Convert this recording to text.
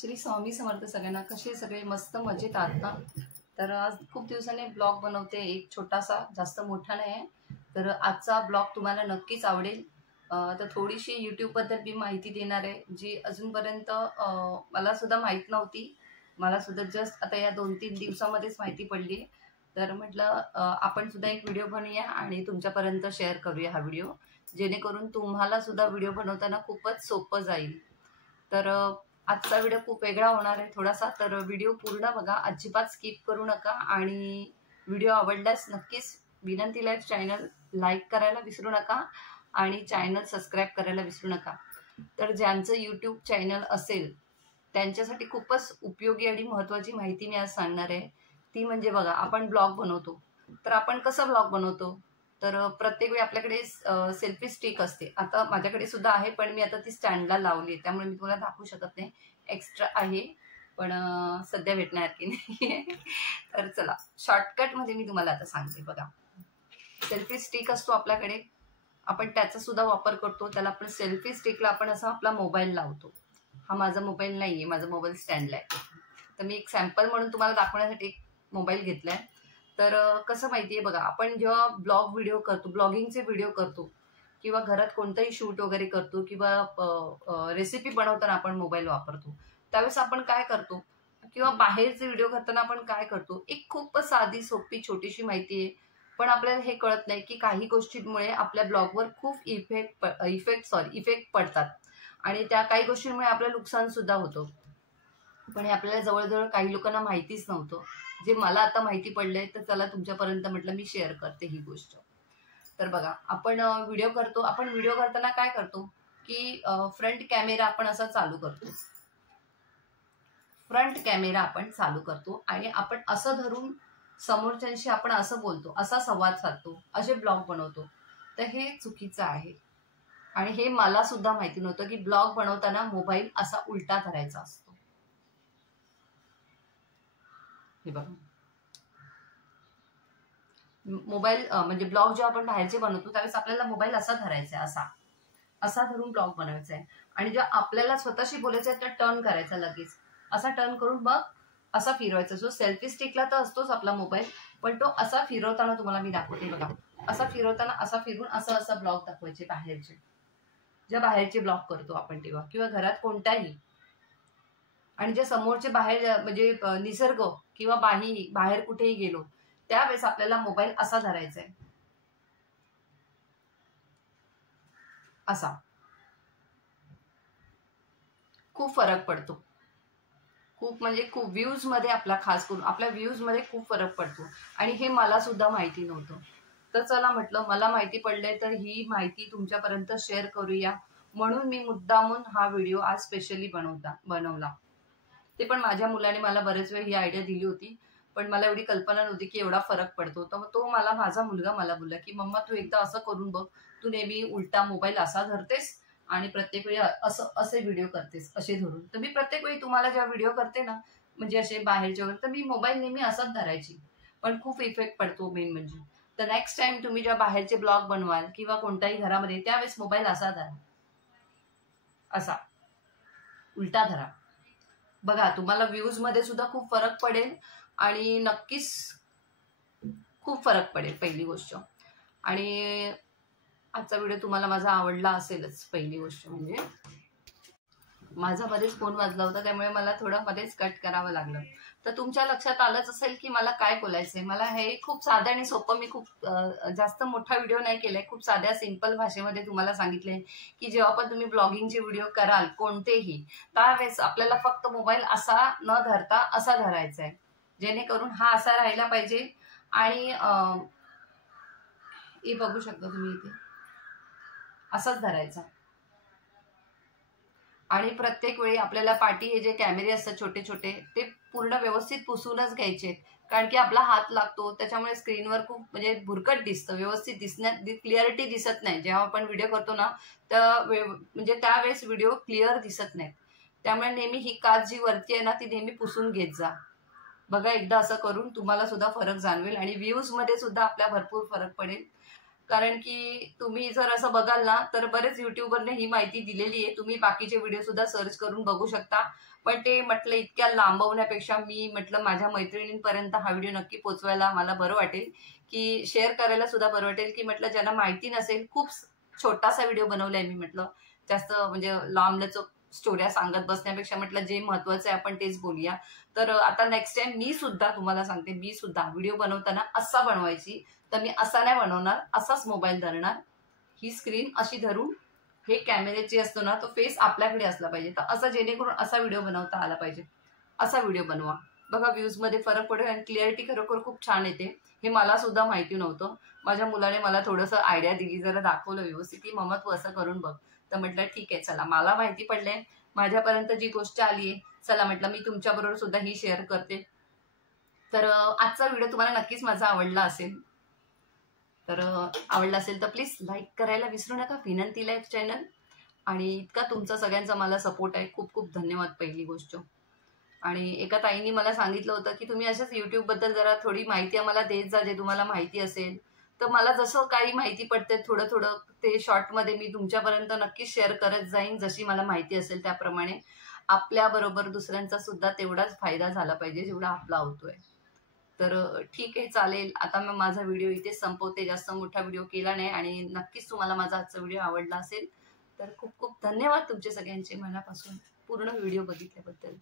श्री स्वामी समर्थ सगळ्यांना. कसे सगळे मस्त मजेत आहात ना? तर आज खूप दिवसांनी ब्लॉग बनवते, एक छोटासा, जास्त मोठा नाही आहे. तर आजचा ब्लॉग तुम्हाला नक्कीच आवडेल. तर थोडीशी यूट्यूबबद्दल मी माहिती देणार आहे, जी अजूनपर्यंत मला सुद्धा माहीत नव्हती. मला सुद्धा जस्ट आता या 2-3 दिवसामध्येच माहिती पडली. तर म्हटलं आपण सुद्धा एक व्हिडिओ बनवूया आणि तुमच्यापर्यंत शेअर करूया हा व्हिडिओ, जेणेकरून तुम्हाला सुद्धा व्हिडिओ बनवताना खूपच सोपं जाईल. तर आजचा व्हिडिओ खूप वेगळा होणार आहे थोडासा. तर व्हिडिओ पूर्ण बघा, अजिबात स्किप करू नका. आणि व्हिडिओ आवडल्यास नक्कीच विनंती, चॅनल लाईक करायला विसरू नका आणि चॅनल सबस्क्राईब करायला विसरू नका. तर ज्यांचं यूट्यूब चॅनल असेल त्यांच्यासाठी खूपच उपयोगी आणि महत्त्वाची माहिती मी आज सांगणार आहे. ती म्हणजे बघा, आपण ब्लॉग बनवतो. तर आपण कसं ब्लॉग बनवतो? तर प्रत्येक वेळी आपल्याकडे सेल्फी स्टिक असते. आता माझ्याकडे सुद्धा आहे, पण मी आता ती स्टँडला लावली आहे, त्यामुळे मी तुम्हाला दाखवू शकत नाही. एक्स्ट्रा आहे, पण सध्या भेटण्यासारखी नाही. तर चला, शॉर्टकटमध्ये मी तुम्हाला आता सांगते. बघा, सेल्फी स्टिक असतो आपल्याकडे, आपण त्याचा सुद्धा वापर करतो. त्याला आपण सेल्फी स्टिकला आपण असा आपला मोबाईल लावतो. हा माझा मोबाईल नाही आहे, माझा मोबाईल स्टँडला आहे. तर मी एक सॅम्पल म्हणून तुम्हाला दाखवण्यासाठी एक मोबाईल घेतला आहे. तर कसं माहिती आहे बघा, आपण जेव्हा ब्लॉग व्हिडिओ करतो, ब्लॉगिंगचे व्हिडिओ करतो, किंवा घरात कोणताही शूट वगैरे करतो, किंवा रेसिपी बनवताना आपण मोबाईल वापरतो, त्यावेळेस आपण काय करतो, किंवा बाहेरचे व्हिडिओ करताना आपण काय करतो, एक खूप साधी सोपी छोटीशी माहिती आहे, पण आपल्याला हे कळत नाही की काही गोष्टींमुळे आपल्या ब्लॉगवर खूप इफेक्ट पडतात आणि त्या काही गोष्टींमुळे आपलं नुकसान सुद्धा होतं. पण हे आपल्याला जवळजवळ काही लोकांना माहितीच नव्हतं, जे मला आता माहिती पडलंय. तर चला, तुमच्यापर्यंत म्हटलं मी शेअर करते ही गोष्ट. तर बघा, आपण व्हिडिओ करतो. आपण व्हिडिओ करताना काय करतो की फ्रंट कॅमेरा आपण असा चालू करतो. फ्रंट कॅमेरा आपण चालू करतो आणि आपण असं धरून समोरच्यांशी आपण असं बोलतो, असा संवाद साधतो, असे ब्लॉग बनवतो. तर हे चुकीचं आहे. आणि हे मला सुद्धा माहिती नव्हतं की ब्लॉग बनवताना मोबाईल असा उलटा धरायचा असतो. हे बघा, मोबाईल म्हणजे ब्लॉग जेव्हा आपण बाहेरचे बनवतो त्यावेळेस आपल्याला मोबाईल असा धरायचा आहे, असा धरून ब्लॉग बनवायचा आहे. आणि जेव्हा आपल्याला स्वतःशी बोलायचं आहे तर टर्न करायचा, लगेच असा टर्न करून मग असा फिरवायचा. जो सेल्फी स्टिकला तर असतोच आपला मोबाईल, पण तो असा फिरवताना तुम्हाला मी दाखवते. बघा, असा फिरवताना असा फिरून असं ब्लॉग दाखवायचे बाहेरचे. जेव्हा बाहेरचे ब्लॉग करतो आपण तेव्हा, किंवा घरात कोणताही, आणि जे समोरचे बाहेर म्हणजे निसर्ग किंवा बाहेर कुठेही गेलो त्यावेळेस आपल्याला मोबाईल असा धरायचा आहे, असा. खूप फरक पडतो, खूप म्हणजे खूप. व्ह्यूज मध्ये आपला, खास करून आपल्या व्ह्यूज मध्ये खूप फरक पडतो. आणि हे मला सुद्धा माहिती नव्हतं. तर चला म्हटलं, मला माहिती पडलंय तर ही माहिती तुमच्यापर्यंत शेअर करूया, म्हणून मी मुद्दामून हा व्हिडिओ आज स्पेशली बनवला. ते पण माझ्या मुलाने मला बरेच वेळ ही आयडिया दिली होती, पण मला एवढी कल्पना नव्हती की एवढा फरक पडतो. तर मग माझा मुलगा मला बोलला की मम्मा, तू एकदा असं करून बघ, तू नेहमी उलटा मोबाईल असा धरतेस आणि प्रत्येक वेळी असे व्हिडिओ करतेस असे धरून. तर मी प्रत्येक वेळी तुम्हाला जेव्हा व्हिडिओ करते ना, म्हणजे असे बाहेरचे वगैरे, तर मी मोबाईल नेहमी असाच धरायची, पण खूप इफेक्ट पडतो मेन म्हणजे. तर नेक्स्ट टाइम तुम्ही जेव्हा बाहेरचे ब्लॉग बनवाल किंवा कोणत्याही घरामध्ये, त्यावेळेस मोबाईल असा धरा, असा उलटा धरा. बघा, तुम्हाला व्ह्यूज मध्ये सुद्धा खूप फरक पडेल आणि नक्कीच खूप फरक पडेल, पहिली गोष्ट. आणि आजचा व्हिडिओ तुम्हाला माझा आवडला असेलच. पहिली गोष्ट म्हणजे माझा मध्येच फोन वाजला होता, त्यामुळे मला थोडं मध्येच कट करावं लागलं. तर तुमच्या लक्षात आलंच असेल की मला काय बोलायचंय. मला हे खूप साधं आणि सोपं, मी खूप जास्त मोठा व्हिडिओ नाही केलाय, खूप साध्या सिंपल भाषेमध्ये तुम्हाला सांगितलंय की जेव्हा पण तुम्ही ब्लॉगिंगचे व्हिडिओ कराल कोणतेही, त्यावेळेस आपल्याला फक्त मोबाईल असा न धरता असा धरायचा आहे, जेणेकरून हा असा राहिला पाहिजे. आणि हे बघू शकता तुम्ही, इथे असाच धरायचा. आणि प्रत्येक वेळी आपल्याला पाठी हे जे कॅमेरे असतात छोटे छोटे, ते पूर्ण व्यवस्थित पुसूनच घ्यायचे, कारण की आपला हात लागतो, त्याच्यामुळे स्क्रीनवर खूप म्हणजे भुरकट दिसतं, व्यवस्थित क्लिअरिटी दिसत नाही. जेव्हा आपण व्हिडिओ करतो ना, तर म्हणजे त्यावेळेस व्हिडिओ क्लिअर दिसत नाही. त्यामुळे नेहमी ही काच जी वरती आहे ना, ती नेहमी पुसून घेत जा. बघा, एकदा असं करून तुम्हाला सुद्धा फरक जाणवेल आणि व्ह्यूज मध्ये सुद्धा आपल्या भरपूर फरक पडेल. कारण की तुम्ही जर असं बघाल ना तर बरेच युट्यूबरने ही माहिती दिलेली आहे, तुम्ही बाकीचे व्हिडिओ सुद्धा सर्च करून बघू शकता. पण ते म्हटलं इतक्या लांबवण्यापेक्षा मी म्हटलं माझ्या मैत्रिणींपर्यंत हा व्हिडिओ नक्की पोचवायला मला बरं वाटेल, की शेअर करायला सुद्धा बरं वाटेल, की म्हटलं ज्यांना माहिती नसेल, खूप छोटासा व्हिडिओ बनवलाय मी, म्हटलं जास्त म्हणजे लांबलचक स्टोऱ्या सांगत बसण्यापेक्षा म्हटलं जे महत्वाचं आहे आपण तेच बोलूया. तर आता नेक्स्ट टाइम मी सुद्धा तुम्हाला सांगते, मी सुद्धा व्हिडिओ बनवताना असा बनवायची, तर मी असा नाही बनवणार, असाच मोबाईल धरणार, ही स्क्रीन अशी धरून हे कॅमेरे जे असतो ना तो फेस आपल्याकडे असला पाहिजे, तर असं जेणेकरून असा व्हिडिओ बनवता आला पाहिजे, असा व्हिडिओ बनवा. बघा व्ह्यूज मध्ये फरक पडेल आणि क्लिअरिटी खरोखर खूप छान येते. हे मला सुद्धा माहिती नव्हतं. माझ्या मुलाने मला थोडंसं आयडिया दिली, जरा दाखवलं व्यवस्थित की मम्मा तू असं करून बघ. तर म्हटलं ठीक आहे, चला मला माहिती पडले, माझ्यापर्यंत जी गोष्ट आली आहे, चला म्हटलं मी तुमच्याबरोबर सुद्धा ही शेअर करते. तर आजचा व्हिडिओ तुम्हाला नक्कीच माझा आवडला असेल. तर आवडला असेल तर प्लीज लाईक करायला विसरू नका, विनंती लाईफ चॅनल. आणि इतका तुमचा सगळ्यांचा मला सपोर्ट आहे, खूप खूप धन्यवाद पहिली गोष्ट. आणि एका ताईंनी मला सांगितलं होतं की तुम्ही अशाच युट्यूबबद्दल जरा थोडी माहिती आम्हाला देत जा, जे तुम्हाला माहिती असेल. तर मला जसं काही माहिती पडते थोडं थोडं ते शॉर्टमध्ये मी तुमच्यापर्यंत नक्कीच शेअर करत जाईन, जशी मला माहिती असेल त्याप्रमाणे. आपल्याबरोबर दुसऱ्यांचा सुद्धा तेवढाच फायदा झाला पाहिजे जेवढा आपला होतोय. तर ठीक आहे, चालेल. आता मी माझा व्हिडिओ इथेच संपवते, जास्त मोठा व्हिडिओ केला नाही. आणि नक्कीच तुम्हाला माझा आजचा व्हिडिओ आवडला असेल. तर खूप खूप धन्यवाद तुमचे सगळ्यांचे मनापासून पूर्ण व्हिडिओ बघितल्याबद्दल.